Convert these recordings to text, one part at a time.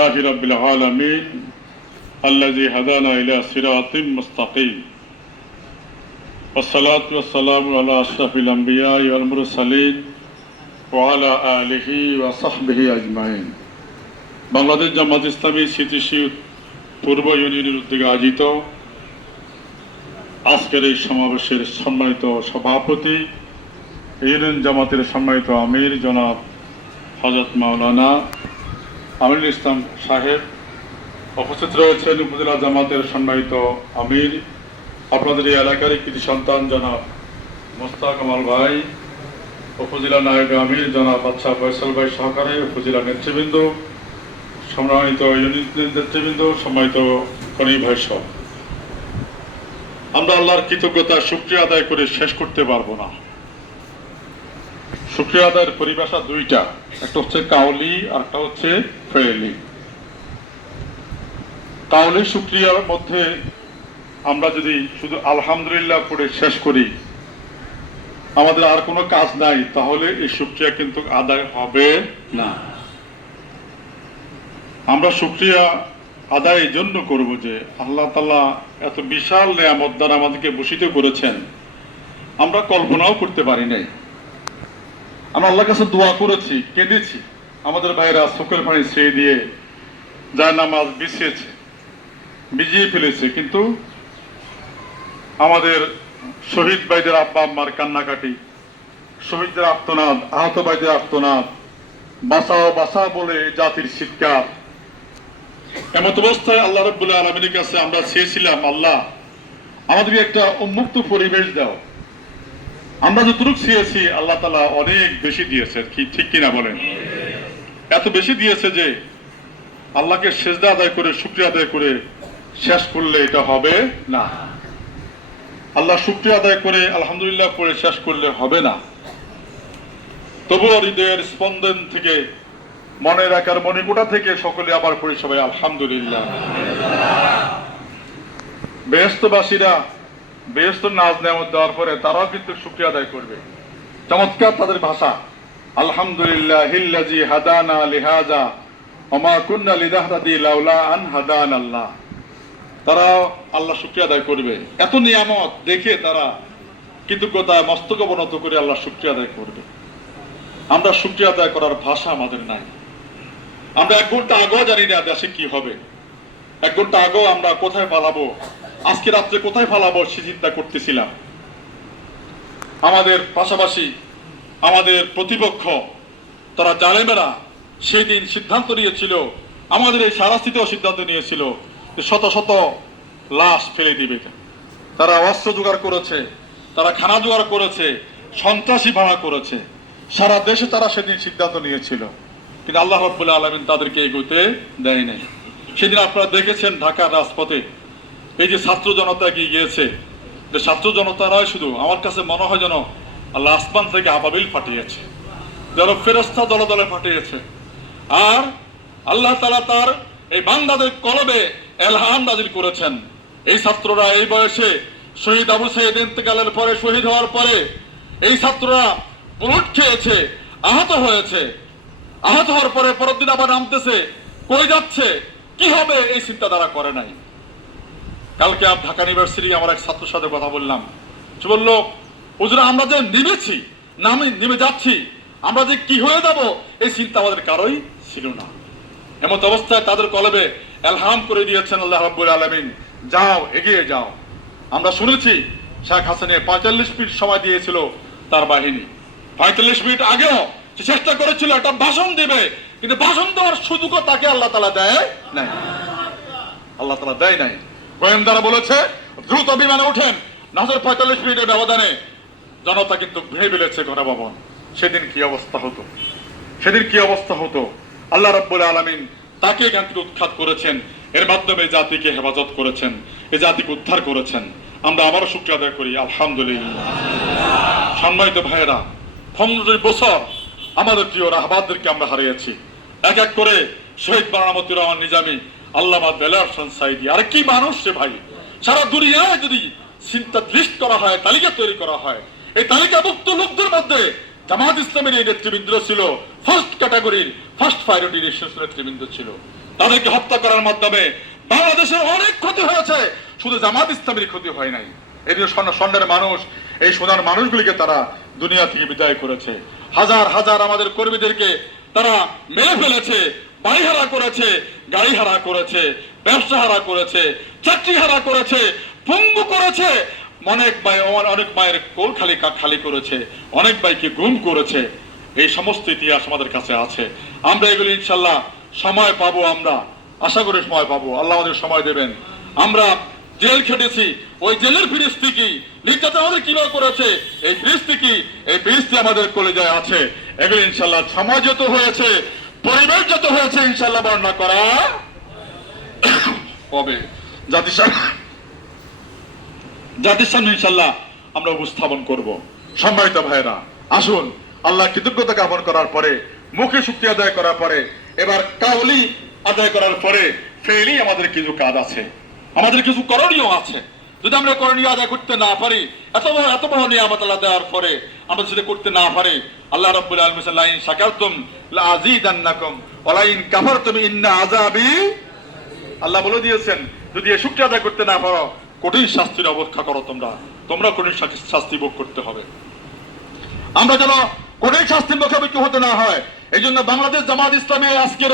لله رب العالمين الذي هدانا إلى صراط مستقيم والصلاة والسلام على أشرف الأنبياء والمرسلين وعلى آله وصحبه أجمعين। বাংলাদেশ জামাত ইসলামী স্মৃতিশীল পূর্ব ইউনিয়নের উদ্যোগে আয়োজিত আজকের এই সমাবেশের সম্মানিত সভাপতি, ইউনিয়ন জামাতের সম্মানিত আমির জনাব হযরত মাওলানা আমিনুল ইসলাম সাহেব, উপস্থিত রয়েছেন উপজেলা জামাতের সম্মানিত আমির, আপনাদের এই এলাকার কৃতি সন্তান জনাব মোস্তাক কামাল ভাই, উপজেলা নায়েব আমির জনাব বাদশাহ ফয়সাল ভাই সহকারে উপজেলা নেতৃবৃন্দ, সম্মানিত ইউনিয়ন নেতৃবৃন্দ, সম্মানিত কনি ভাই সহ, আমরা আল্লাহর কৃতজ্ঞতা শুকরিয়া আদায় করে শেষ করতে পারবো না। শুকরিয়া আদায়ের পরিভাষা দুইটা, একটা হচ্ছে কাউলি আর একটা হচ্ছে ফেলি। কাউলি শুকরিয়ার মধ্যে আমরা যদি শুধু আলহামদুলিল্লাহ পড়ে শেষ করি, আমাদের আর কোনো কাজ নাই, তাহলে এই শুকরিয়া কিন্তু আদায় হবে না। আমরা শুকরিয়া আদায় এই জন্য করবো যে আল্লাহ তাআলা এত বিশাল নেয়ামত দ্বারা আমাদেরকে ভূষিত করেছেন, আমরা কল্পনাও করতে পারি নাই। আমরা আল্লাহর কাছে দোয়া করেছি, কেঁদেছি, আমাদের ভাইরা চোখের পানি ছেড়ে দিয়ে যায় নামাজ ভিজিয়ে ফেলেছে, কিন্তু আমাদের শহীদ ভাইদের আব্বা আম্মার কান্নাকাটি, শহীদদের আর্তনাদ, আহত ভাইদের আর্তনাদ, বাঁচাও বাঁচাও বলে জাতির চিৎকার, এমত অবস্থায় আল্লাহ রাব্বুল আলামিনের কাছে আমরা চেয়েছিলাম, আল্লাহ আমাদেরকে একটা উন্মুক্ত পরিবেশ দাও। আমরা যতটুকু চেয়েছি আল্লাহ তাআলা অনেক বেশি দিয়েছে, ঠিক কিনা বলেন? এত বেশি দিয়েছে যে আল্লাহকে সেজদা আদায় করে শুকরিয়া আদায় করে শেষ করলে এটা হবে না। আল্লাহ শুকরিয়া আদায় করে আলহামদুলিল্লাহ পড়ে শেষ করলে হবে না। তবুও হৃদয়ের স্পন্দন থেকে, মনের আকার মণিকোঠা থেকে সকলে আবার পড়ি সবাই আলহামদুলিল্লাহ। বেহেশতবাসীরা বেহেশত নাজ নেয়ামত দেওয়ার পরে তারাও কিন্তু শুকরিয়া আদায় করবে। চমৎকার তাদের ভাষা, আলহামদুলিল্লাহিল্লাযী হাদানা লিহাযা ওয়া মা কুন্না লিনাহতাদি লাউলা আন হাদানাল্লাহ। তারা আল্লাহ শুকরিয়া আদায় করবে। এত নিয়ামত দেখে তারা কৃতজ্ঞতায় মস্তক অবনত করে আল্লাহ শুকরিয়া আদায় করবে। আমরা শুকরিয়া আদায় করার ভাষা আমাদের নাই। আমরা 1 ঘন্টা আগেও জানি না দেশে কি হবে, 1 ঘন্টা আগেও আমরা কোথায় পালাবো, আজকে রাত্রে কোথায় পালাবো সে চিন্তা করতেছিলাম। আমাদের পাশাপাশি আমাদের প্রতিপক্ষ তারা জালেমেরা সেই দিন সিদ্ধান্ত নিয়েছিল, আমাদের এই সারাস্থিতেও সিদ্ধান্ত নিয়েছিল যে শত শত লাশ ফেলে দিবে। তারা অস্ত্র জোগাড় করেছে, তারা খানা জোগাড় করেছে, সন্ত্রাসী ভাড়া করেছে, সারা দেশে তারা সেদিন সিদ্ধান্ত নিয়েছিল, কিন্তু আল্লাহ রাব্বুল আলামিন তাদেরকে এগোতে দেয় নাই। সেদিন আপনারা দেখেছেন ঢাকার রাজপথে এই যে ছাত্র জনতা এগিয়ে গিয়েছে, যে ছাত্র জনতা নয় শুধু, আমার কাছে মনে হয় যেন আল্লাহ আসমান থেকে আবাবিল পাঠিয়েছে, যেন ফেরেশতা দলে দলে পাঠিয়েছে। আর আল্লাহ তাআলা তার এই বান্দাদের কলবে ইলহাম নাযিল করেছেন। এই ছাত্ররা এই বয়সে শহীদ আবু সাঈদ ইন্তেকালের পরে, শহীদ হওয়ার পরে এই ছাত্ররা বুলেট খেয়েছে, আহত হয়েছে, আহত হওয়ার পরে পরের দিন আবার নামতেছে, কই যাচ্ছে, কি হবে, এই চিন্তা তারা করে নাই। কালকে ঢাকা ইউনিভার্সিটি আমার এক ছাত্রের সাথে কথা বললাম, সে বললো, হুজুর আমরা যে নেমে যাচ্ছি, আমরা যে কি হয়ে যাব এই চিন্তা আমাদের কারোই ছিল না। এমত অবস্থায় তাদের কলবে ইলহাম করে দিয়েছেন আল্লাহ রাব্বুল আলামিন, যাও এগিয়ে যাও। আমরা শুনেছি শেখ হাসিনা 45 মিনিট সময় দিয়েছিল তার বাহিনী, 45 মিনিট আগেও সে চেষ্টা করেছিল একটা ভাষণ দেবে, কিন্তু ভাষণ দেওয়ার সুযোগও তাকে আল্লাহ তাআলা দেয় নাই। আল্লাহ তাআলা দেয় নাই। গোয়েন্দারা বলেছে দ্রুত বিমানে ওঠেন, নাজর 45 মিনিটের ব্যবধানে জনতা কিন্তু ভেঙে ফেলেছে গণভবন। সেদিন কি অবস্থা হতো, সেদিন কি অবস্থা হতো। আল্লাহ রাব্বুল আলামিন তাকে এখান থেকে উৎখাত করেছেন, এর মাধ্যমে জাতিকে হেফাজত করেছেন, এই জাতিকে উদ্ধার করেছেন। আমরা আবারও শুকরিয়া আদায় করি আলহামদুলিল্লাহ। সম্মানিত ভাইয়েরা, 15 বছর আমাদের প্রিয় রাহবারদেরকে আমরা হারিয়েছি। এক এক করে শহীদ মাওলানা মতিউর রহমান নিজামী, আল্লামা দেলোয়ার হোসেন সাঈদী, আর কি মানুষ রে ভাই। সারা দুনিয়ায় যদি চিন্তা লিস্ট করা হয়, তালিকা তৈরি করা হয়, এই তালিকাভুক্ত লোকদের মধ্যে জামাত ইসলামের এই নেতৃবৃন্দ ছিল ফার্স্ট ক্যাটাগরির ফার্স্ট প্রায়োরিটির নেতৃবৃন্দ ছিল। তাদেরকে হত্যা করার মাধ্যমে বাংলাদেশের অনেক ক্ষতি হয়েছে, শুধু জামাত ইসলামের ক্ষতি হয় নাই। এই যে স্বর্ণের মানুষ, এই সোনার মানুষগুলিকে তারা দুনিয়া থেকে বিদায় করেছে। হাজার হাজার আমাদের কর্মীদেরকে তারা মেরে ফেলেছে, বাড়ি হারা করেছে, গাড়ি হারা করেছে, ব্যবসা হারা করেছে, চাকরি হারা করেছে, পঙ্গু করেছে, অনেক মায়ের কোল খালি করেছে, অনেক ভাইকে গুম করেছে। এই সমস্ত ইতিহাস আমাদের কাছে আছে। আমরা এগুলি ইনশাল্লাহ সময় পাবো, আমরা আশা করি সময় পাবো, আল্লাহ আমাদের সময় দেবেন। আমরা জেল খেটেছি, ওই জেলের ফিরিস্তি কি, নির্যাতন আমাদের কিভাবে করেছে, এই ফিরিস্তি আমাদের কলেজায় আছে। এগুলি ইনশাল্লাহ সমাজ যত হয়েছে, পরিবেশ যত হয়েছে, ইনশাল্লাহ বর্ণনা করা হবে। জাতির সামনে ইনশাল্লাহ আমরা উপস্থাপন করব। সম্মানিত ভাইরা, আসুন আল্লাহ কৃতজ্ঞতা জ্ঞাপন করার পরে, মুখে শুকরিয়া আদায় করার পরে, এবার কাউলি আদায় করার পরে ফেলি আমাদের কিছু কাজ আছে, আমাদের কিছু করণীয় আছে। যদি আমরা করণীয় আদায় করতে না পারি, এত বড় নিয়ামত আল্লাহ দেওয়ার পরে আমরা সেটা করতে না পারি, আল্লাহ রাব্বুল আলামিন লাইন শাকারতুম লাযীদান্নাকুম ওয়া লাইন কাফারতুম ইন্না আযাবি, আল্লাহ বলে দিয়েছেন যদি এই শুকরিয়া আদায় করতে না পারো কঠিন শাস্তির অপেক্ষা করো, তোমরা কঠিন শাস্তি ভোগ করতে হবে। আমরা যেন কঠিন শাস্তির মুখোমুখি হতে না হয়, এই জন্য বাংলাদেশ জামাত ইসলামী আজকের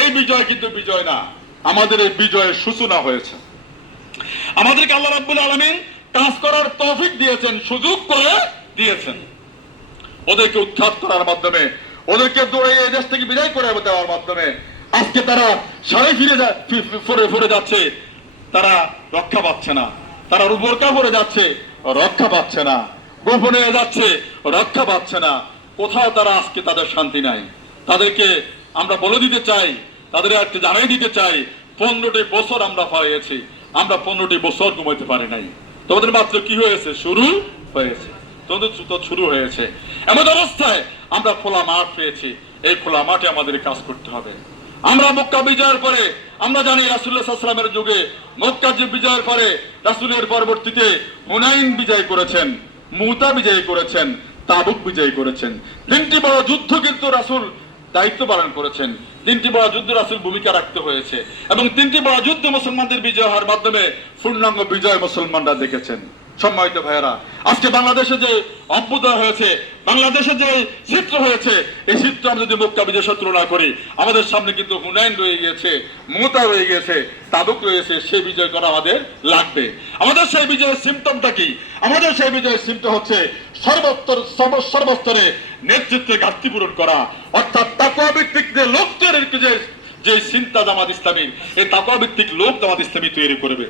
এই বিজয় কিন্তু বিজয় না, আমাদের এই বিজয়ের সূচনা হয়েছে। আমাদেরকে আল্লাহ রাব্বুল আলামিন কাজ করার তৌফিক দিয়েছেন, সুযোগ করে দিয়েছেন। ওদেরকে উৎখাত করার মাধ্যমে, ওদেরকে দৌড়ে এই দেশ থেকে বিদায় করে দেওয়ার মাধ্যমে আজকে তারা সাড়ে ফিরে যাচ্ছে, তারা রক্ষা পাচ্ছে না, তারা বোরকা পরে যাচ্ছে, রক্ষা পাচ্ছে না, গোপনে যাচ্ছে, রক্ষা পাচ্ছে না। কোথাও তারা আজকে তাদের শান্তি নাই। তাদেরকে আমরা বলে দিতে চাই, তাদের একটা জানাই দিতে চাই, 15টি বছর আমরা পাইয়েছি, আমরা 15টি বছর ঘুমাইতে পারি নাই। তোমাদের মাত্র কি হয়েছে? শুরু হয়েছে, তোমাদের শুরু হয়েছে। এমন অবস্থায় আমরা খোলা মাঠ পেয়েছি, এই খোলা মাঠে আমাদের কাজ করতে হবে। আমরা মক্কা বিজয়ের পরে আমরা জানি রাসূলুল্লাহ সাল্লাল্লাহু আলাইহি ওয়াসাল্লামের যুগে মক্কা বিজয়ের পরে রাসূলের পরবর্তীতে হুনাইন বিজয় করেছেন, মুতা বিজয় করেছেন, তাবুক বিজয় করেছেন। 3টি বড় যুদ্ধ কিন্তু রাসূল দায়িত্ব পালন করেছেন, 3টি বড় যুদ্ধ রাসূল ভূমিকা রাখতে হয়েছে, এবং 3টি বড় যুদ্ধ মুসলমানদের বিজয় হওয়ার মাধ্যমে পূর্ণাঙ্গ বিজয় মুসলমানরা দেখেছেন। সম্মানিত ভাইয়েরা, আজকে বাংলাদেশে যে অভ্যুদয় হয়েছে, বাংলাদেশে যে চিত্র হয়েছে, এই চিত্র আমরা যদি মক্কা বিজয়ের সাথে তুলনা করি, আমাদের সামনে কিন্তু হুনাইন রয়ে গিয়েছে, মুতা রয়ে গিয়েছে, তাবুক রয়েছে। সেই বিজয় করা আমাদের লাগবে। আমাদের সেই বিজয়ের সিম্পটমটা কি? আমাদের সেই বিজয়ের সিম্পটম হচ্ছে সর্বস্তরে নেতৃত্বের ঘাটতি পূরণ করা, অর্থাৎ তাকওয়া ভিত্তিক যে লোক তৈরির যে চিন্তা জামাত ইসলামীর, এই তাকওয়া ভিত্তিক লোক জামাত ইসলামী তৈরি করবে।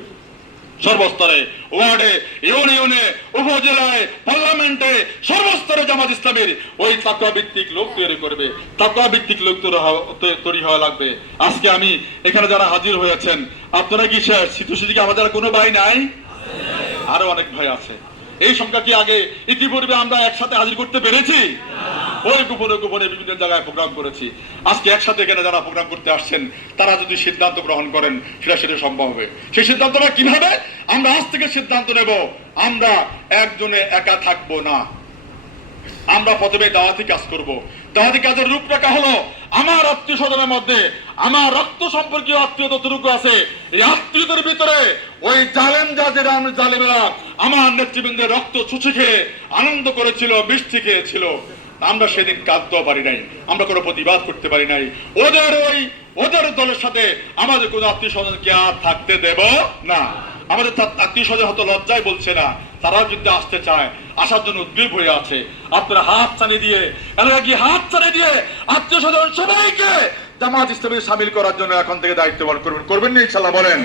সর্বস্তরে, ওয়ার্ডে, ইউনিয়নে, উপজেলায়, পার্লামেন্টে, সর্বস্তরে জামাত ইসলামীর ওই তাকওয়া ভিত্তিক লোক তৈরি করবে। তাকওয়া ভিত্তিক লোক তৈরি হওয়া লাগবে। আজকে আমি এখানে যারা হাজির হয়েছেন, আপনারা কি শীতশীতিকে আমাদের কোনো ভাই নাই? আরো অনেক ভাই আছে। এই সংখ্যা কি আগে ইতিপূর্বে আমরা একসাথে হাজির করতে পেরেছি? ওই গোপনে বিভিন্ন জায়গায় প্রোগ্রাম করেছি। আজকে একসাথে এখানে যারা প্রোগ্রাম করতে আসছেন, তারা যদি সিদ্ধান্ত গ্রহণ করেন, সেটা সম্ভব হবে। সেই সিদ্ধান্তটা কিভাবে? আমরা আজ থেকে সিদ্ধান্ত নেব, আমরা একজনে একা থাকবো না। আমরা প্রথমে দাওয়াতি কাজ করব। দাওয়াতি কাজের রূপরেখা হলো, আমার আত্মীয় স্বজনের মধ্যে আমার রক্ত সম্পর্কীয় আত্মীয় যতটুকু আছে, এই আত্মীয়দের ভিতরে ওই জালেমেরা আমার নেতৃবৃন্দের রক্ত চুষে খেয়ে আনন্দ করেছিল, বৃষ্টি খেয়েছিল। আমরা সেদিন কাঁদতেও পারি নাই, আমরা কোনো প্রতিবাদ করতে পারি নাই। ওদের দলের সাথে আমাদের কোনো আত্মীয় স্বজনকে আর থাকতে দেব না। আমাদের আত্মীয় স্বজন হয়তো লজ্জায় বলছে না, তারাও কিন্তু আসতে চায়, আসার জন্য উদ্গ্রীব হয়ে আছে। আপনারা হাত চালিয়ে দিয়ে আত্মীয় স্বজন সবাইকে জামাত ইসলামে শামিল করার জন্য এখন থেকে দায়িত্ব পালন করবেন না ইনশাআল্লাহ? বলেন,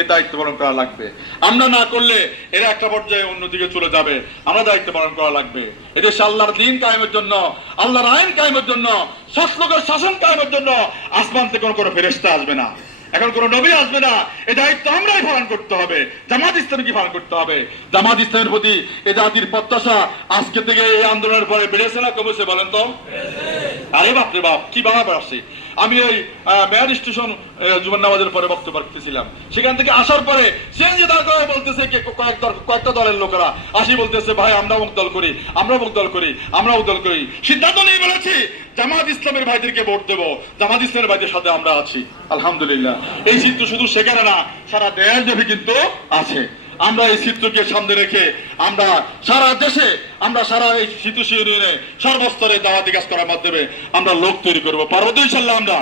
এই দায়িত্ব পালন করা লাগবে। আমরা না করলে এরা একটা পর্যায়ে অন্যদিকে চলে যাবে। আমরা দায়িত্ব পালন করা লাগবে। এদেশে আল্লাহর দ্বীন কায়েমের জন্য, আল্লাহর আইন কায়েমের জন্য, শাসকের শাসন কায়েমের জন্য আসমান থেকে কোনো ফেরেশতা আসবে না, এখন কোন নবী আসবে না। এই দায়িত্ব আমরাই পালন করতে হবে, জামাত ইসলামীকে পালন করতে হবে। জামাত ইসলামের প্রতি এ জাতির প্রত্যাশা আজকে থেকে এই আন্দোলনের পরে বেড়েছে না কমেছে? বলেন তো। আরে বাপরে বাপ, কি বাবা আসে। আমি এই মেয়ার স্টেশন জুমার নামাজের পরে বক্তব্য রাখতেছিলাম, সেখান থেকে আসার পরে সিএনজি দাঁড় করে বলতেছে কয়েকটা দলের লোকেরা আসি বলতেছে, ভাই আমরা মুখ দল করি, আমরা মুখ দল করি, আমরা মুখ দল করি। সিদ্ধান্ত নিয়ে বলেছি জামাত ইসলামের ভাইদেরকে ভোট দেবো, জামাত ইসলামের ভাইদের সাথে আমরা আছি। আলহামদুলিল্লাহ, এই চিত্র শুধু সেখানে না, সারা দেশব্যাপী কিন্তু আছে। আমরা এই চিত্রকে সামনে রেখে আমরা সারা দেশে, আমরা সারা এই সিতুসি ইউনিয়নে সর্বস্তরে দাওয়াতি কাজ করার মাধ্যমে আমরা লোক তৈরি করবো, পারবো তো ইনশাআল্লাহ আমরা।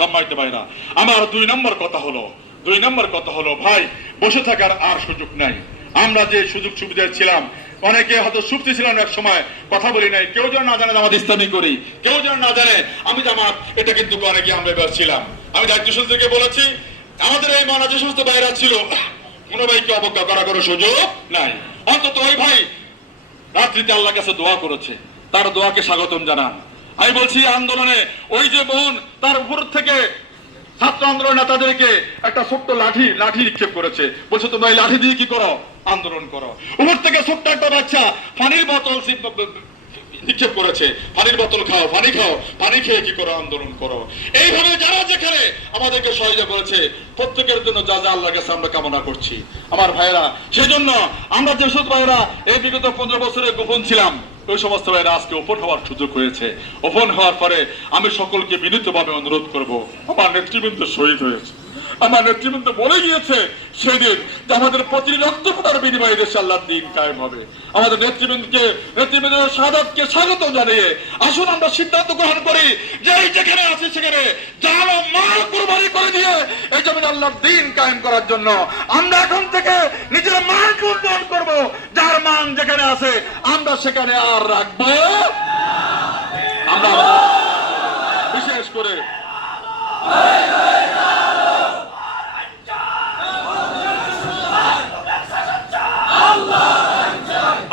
সম্মানিত ভাইরা, আমার দুই নম্বর কথা হলো ভাই, বসে থাকার আর সুযোগ নাই। আমরা যে সুযোগ সুবিধা ছিলাম, অনেকে হয়তো সুপ্তি ছিলাম, এক সময় কথা বলি নাই, কেউ যেন না জানে জামাত ইসলামী করি, কেউ যেন না জানে আমি জামাত, এটা কিন্তু অনেকে আমরা ছিলাম। আমি দায়িত্বশীলদেরকে বলেছি, আমাদের এই মনে যে সমস্ত ভাইরা ছিল, কোনো ভাইকে অবজ্ঞা করার কোনো সুযোগ নাই। অন্তত ওই ভাই রাত্রিতে আল্লাহর কাছে দোয়া করেছে, তার দোয়াকে স্বাগতম জানান। আমি বলছি আন্দোলনে ওই যে বোন তার উপর থেকে ছাত্র আন্দোলন নেতাদেরকে একটা ছোট্ট লাঠি নিক্ষেপ করেছে, বলছে তোমরা এই লাঠি দিয়ে কি করো, আন্দোলন করো। উপর থেকে ছোট্ট একটা বাচ্চা পানির বোতল নিক্ষেপ করেছে, পানির বোতল খাও, পানি খেয়ে কি করো, আন্দোলন করো। এইভাবে যারা যেখানে আমাদেরকে সহায়তা করেছে, প্রত্যেকের জন্য যা যা আল্লাহর কাছে আমরা কামনা করছি আমার ভাইরা। সেজন্য আমরা যেসব ভাইরা এই বিগত 15 বছরে গোপন ছিলাম, ওই সমস্ত ভাইরা আজকে ওপেন হওয়ার সুযোগ হয়েছে। ওপেন হওয়ার পরে আমি সকলকে বিনীতভাবে অনুরোধ করব, আমার নেতৃবৃন্দ শহীদ হয়েছে, আমার নেতৃবৃন্দ বলে গিয়েছে সেদিন যে আমাদের প্রতি রক্ত ফোটার বিনিময়ে দেশে আল্লাহর দ্বীন কায়েম হবে। আমাদের নেতৃবৃন্দের শাহাদাতকে স্বাগত জানিয়ে আসুন আমরা সিদ্ধান্ত গ্রহণ করি যে এই যেখানে আছে সেখানে জান ও মাল কুরবানি করে দিয়ে এই জমিনে আল্লাহর দ্বীন কায়েম করার জন্য আমরা এখন থেকে নিজের মানকে উন্নয়ন করব। যার মান যেখানে আছে আমরা সেখানে আর রাখবো আমরা। বিশেষ করে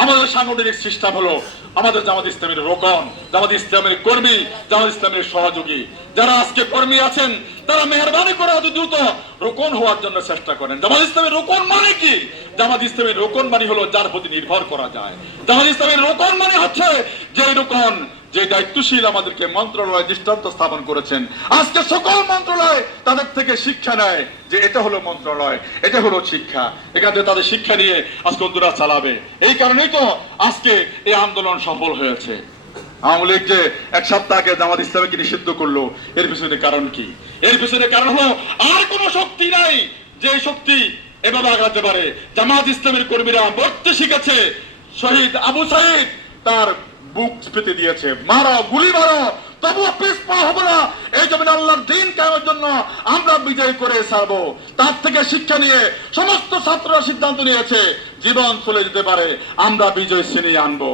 আমাদের সাংগঠনিক সিস্টেম হলো আমাদের জামাত ইসলামের রোকন, জামাত ইসলামের কর্মী, জামাত ইসলামের সহযোগী যারা আজকে কর্মী আছেন, তারা মেহরবানি করে অতি দ্রুত রোকন হওয়ার জন্য চেষ্টা করেন। জামাত ইসলামের রোকন মানে কি? জামাত ইসলামের রোকন মানে হলো যার প্রতি নির্ভর করা যায়। জামাত ইসলামের রোকন মানে হচ্ছে যে রোকন, যে দায়িত্বশীল আমাদেরকে মন্ত্রণালয় দৃষ্টান্ত স্থাপন করেছেন। আজকে সকল মন্ত্রণালয় তাদের থেকে শিক্ষা নেয় যে এটা হলো মন্ত্রণালয়, এটা হলো শিক্ষা, এখান থেকে তাদের শিক্ষা নিয়ে আজকে অন্যরা চালাবে। এই কারণেই তো আজকে এই আন্দোলন সফল হয়েছে। আওয়ামী লীগ যে এক সপ্তাহ আগে জামাত ইসলামকে নিষিদ্ধ করলো, এর পিছনে কারণ কি? এর পিছনে কারণ হলো আর কোন শক্তি নাই যে শক্তি এভাবে আগাতে পারে। জামাত ইসলামের কর্মীরা মরতে শিখেছে। শহীদ আবু সাইদ তার বুক পেতে দিয়েছে, মারো, গুলি মারো, তবুও পিছপা হবো না। এই জমিনে আল্লাহর দ্বীন কায়েমের জন্য আমরা বিজয় করে ছাড়বো। তার থেকে শিক্ষা নিয়ে সমস্ত ছাত্ররা সিদ্ধান্ত নিয়েছে, জীবন চলে যেতে পারে, আমরা বিজয় ছিনিয়ে আনবো।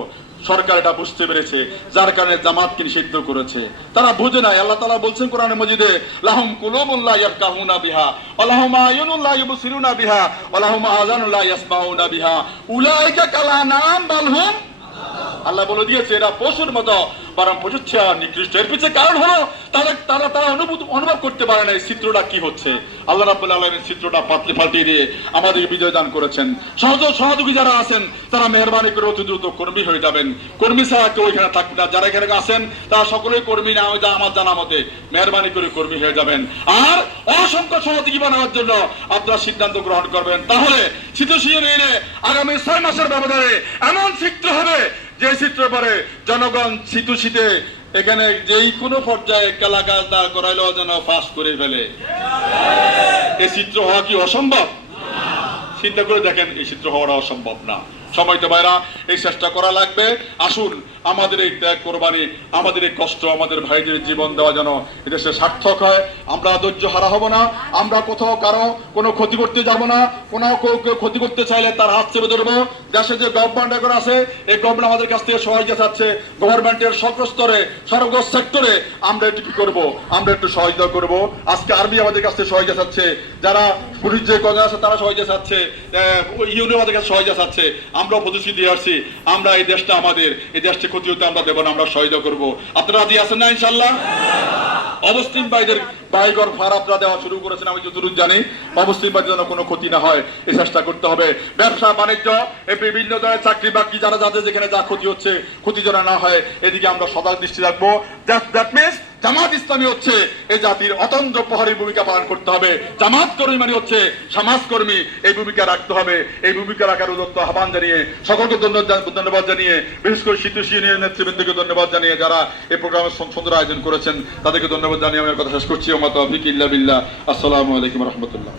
সরকার এটা বুঝতে পেরেছে, যার কারণে জামাতকে নিষিদ্ধ করেছে। তারা বুঝে নাই, আল্লাহ তাআলা বলছেন কোরআনে মজিদে, লাহুম কুলুবুন লা ইয়াফকাহুনা বিহা ওয়া লাহুম আয়ুনুন লা ইউবসিরুনা বিহা ওয়া লাহুম আযানুন লা ইয়াসমাউনা বিহা উলাইকা কালানাম বাল হুম। আল্লাহ বলে দিয়েছে এরা পশুর মতো, বরং পশুর চেয়ে নিকৃষ্ট। এর পিছনে কারণ হলো তারা অনুভব করতে পারে না এই চিত্রটা কি হচ্ছে। আল্লাহ রাব্বুল আলামিন চিত্রটা পাল্টিয়ে দিয়ে আমাদের বিজয় দান করেছেন। সহযোগী যারা আছেন তারা মেহরবানি করে অতি দ্রুত কর্মী হয়ে যাবেন। কর্মী ছাড়া কেউ এখানে থাকবে না। যারা এখানে আছেন তারা সকলেই কর্মী না হয়ে আমার জানা মতে মেহরবানি করে কর্মী হয়ে যাবেন। আর অসংখ্য সহযোগী বানানোর জন্য আপনারা সিদ্ধান্ত গ্রহণ করবেন। তাহলে সিতুসিয়ে আগামী 6 মাসের ব্যবধানে এমন চিত্র হবে যে চিত্র পরে জনগণ সিতুসিতে এখানে যেই কোনো পর্যায়ে কালাকাজ দাঁড় করাইলেও যেন পাস করে ফেলে। এই চিত্র হওয়া কি অসম্ভব? চিন্তা করে দেখেন, এই চিত্র হওয়াটা অসম্ভব না। সময় তো ভাইরা এই চেষ্টা করা লাগবে। আসুন আমাদের এই ত্যাগ কোরবানি, আমাদের এই কষ্ট, আমাদের ভাইদের জীবন দেওয়া যেন এদেশে সার্থক হয়। আমরা ধৈর্য হারা হব না। আমরা কোথাও কারো কোনো ক্ষতি করতে যাব না। কোনো কেউ ক্ষতি করতে চাইলে তার হাত চেপে ধরবো। দেশে যে গভর্নমেন্ট এখন আছে, এই গভর্নমেন্ট আমাদের কাছ থেকে সহযোগিতা চাচ্ছে। গভর্নমেন্টের সর্বস্তরে সর্ব সেক্টরে আমরা একটু কি করবো, আমরা একটু সহযোগিতা করবো। আজকে আর্মি আমাদের কাছ থেকে সহযোগিতা চাচ্ছে, যারা পুলিশ যে কজন আছে তারা সহযোগিতা চাচ্ছে, ইউনিয়ন আমাদের কাছে সহযোগিতা চাচ্ছে। আমরা প্রতিশ্রুতি দিয়ে আসছি, আমরা এই দেশটা আমাদের, এই দেশটা ক্ষতি হতে আমরা দেবো না, আমরা সহযোগিতা করবো। আপনারা রাজি আছেন না ইনশাল্লাহ? অবস্থান ভাইদের বাড়িঘর ভাড়া আপনারা দেওয়া শুরু করেছেন, আমি যতদূর জানি। অবস্থান ভাইদের জন্য কোনো ক্ষতি না হয় এই চেষ্টা করতে হবে। ব্যবসা বাণিজ্য, এই বিভিন্ন ধরনের চাকরি বাকরি যারা যাদের যেখানে যা ক্ষতি হচ্ছে, ক্ষতি যেন না হয়, এদিকে আমরা সদা দৃষ্টি রাখবো। দ্যাট মিনস জামাত ইসলামী হচ্ছে এই জাতির অতন্দ্র প্রহরীর ভূমিকা পালন করতে হবে। জামাত কর্মী মানে হচ্ছে সমাজকর্মী, এই ভূমিকা রাখতে হবে। এই ভূমিকা রাখার উদ্যোক্ত আহ্বান জানিয়ে সকলকে ধন্যবাদ জানিয়ে, বিশেষ করে শীতোষী ইউনিয়নের নেতৃবৃন্দকে ধন্যবাদ জানিয়ে, যারা এই প্রোগ্রামের সুন্দর আয়োজন করেছেন তাদেরকে ধন্যবাদ জানিয়ে আমার কথা শেষ করছি। ওয়া মা তাওফীক ইল্লা বিল্লাহ। আসসালামু আলাইকুম ওয়া রাহমাতুল্লাহ।